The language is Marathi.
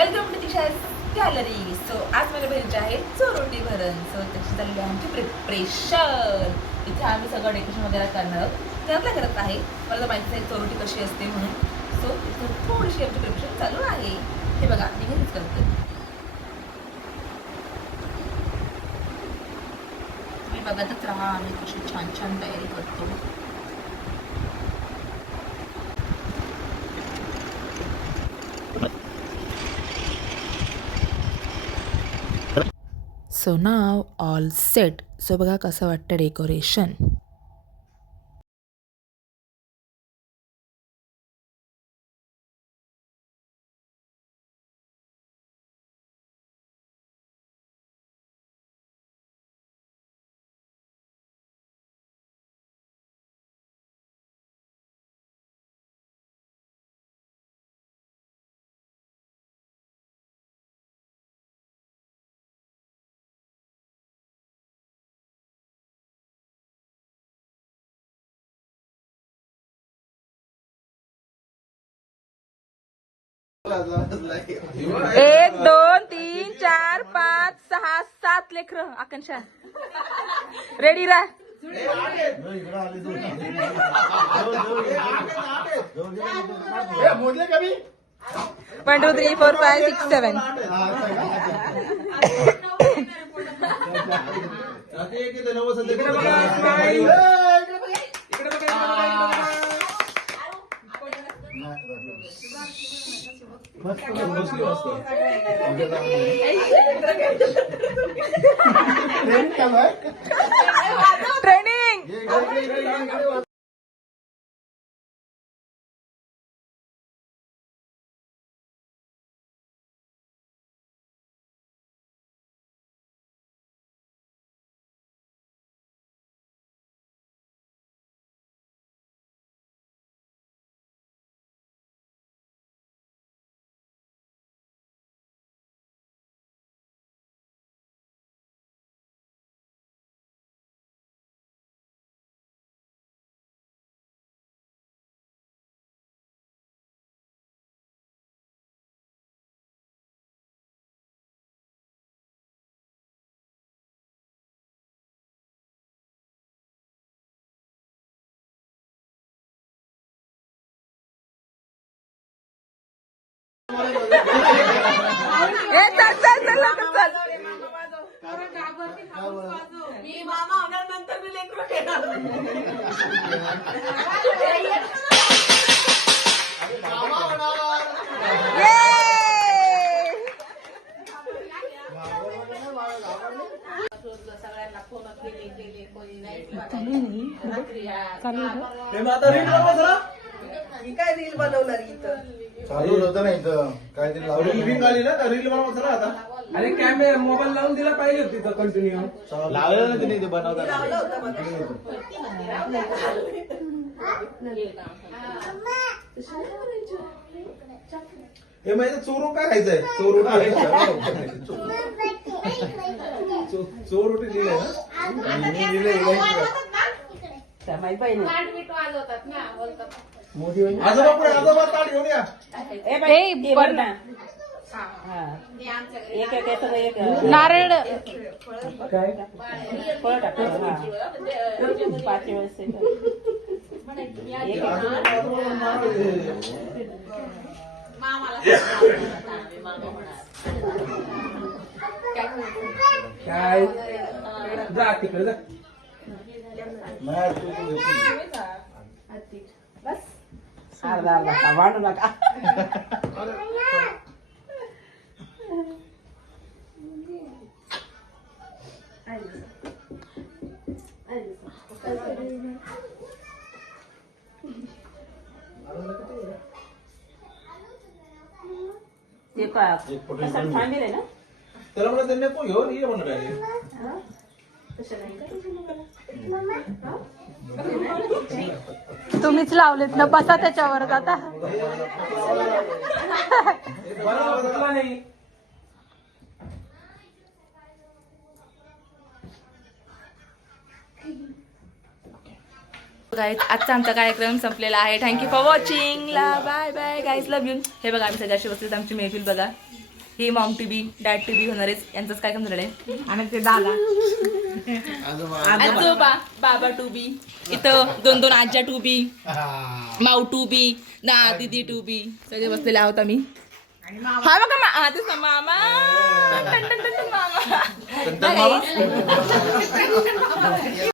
Welcome to Disha's gallery. So आज माझ्या बहिणीचे आहे चोरोटी भरण. सो त्याची चालली आहे आमची प्रिपरेशन. इथे आम्ही सगळं डेकोरेशन वगैरे करणार आहोत. त्यातला करत आहे, मला तर माहिती आहे चोरोटी कशी असते म्हणून. सो इथे थोडीशी आमची प्रिपरेशन चालू आहे. हे बघा मी घरीच करते. तुम्ही बघतच राहा आम्ही कशी छान छान तयारी करतो. सो नाव ऑल सेट. सो बघा कसं वाटतं डेकोरेशन. एक दोन तीन चार पाच सहा सात लेकर आकांक्षा रेडी राहा. 1 2 3 4 5 6 7. ट्रेनिंग. मी मामा होणार नंतर मी लेकरू घेणार. सगळ्यांना फोन केले कोणी नाही काय रील बनवणार इथं चालू होतं ना इथं काहीतरी लिंक आली ना रील बनवतो ना आता. अरे कॅमेरा मोबाईल लावून दिला पाहिजे तिथं कंटिन्यू लावलं ना तुम्ही बनवता लावलं होतं बघा. हे माहिती चोरून काय खायचंय? चोरोटी दिले ना आजोबा पुढे आजोबा ताट घेऊन या. नारळ काय काय जा तिकडे जा. अर्धा वाढू नका. ते का थांबेल ना. त्याला म्हणा त्यांनी तो घेऊन ये म्हणून राहिले. तुम्हीच लावलेत ना, बसा त्याच्यावर आता. नाही गाईज आजचा आमचा कार्यक्रम संपलेला आहे. Thank you for watching. Bye bye guys, love you. हे बघा आम्ही सगळ्याशी बसलेत, आमची महफिल बघा. ही mom to be dad to be होणारेच यांचंच काय काम झालंय. आणि ते दादा आजोबा बाबा टू बी, इथं 2 आज्या to be, Mau to be, दीदी टू बी, सगळे बसलेले आहोत आम्ही. हा बघा तेच ना मामा टन टन टन टन मामा.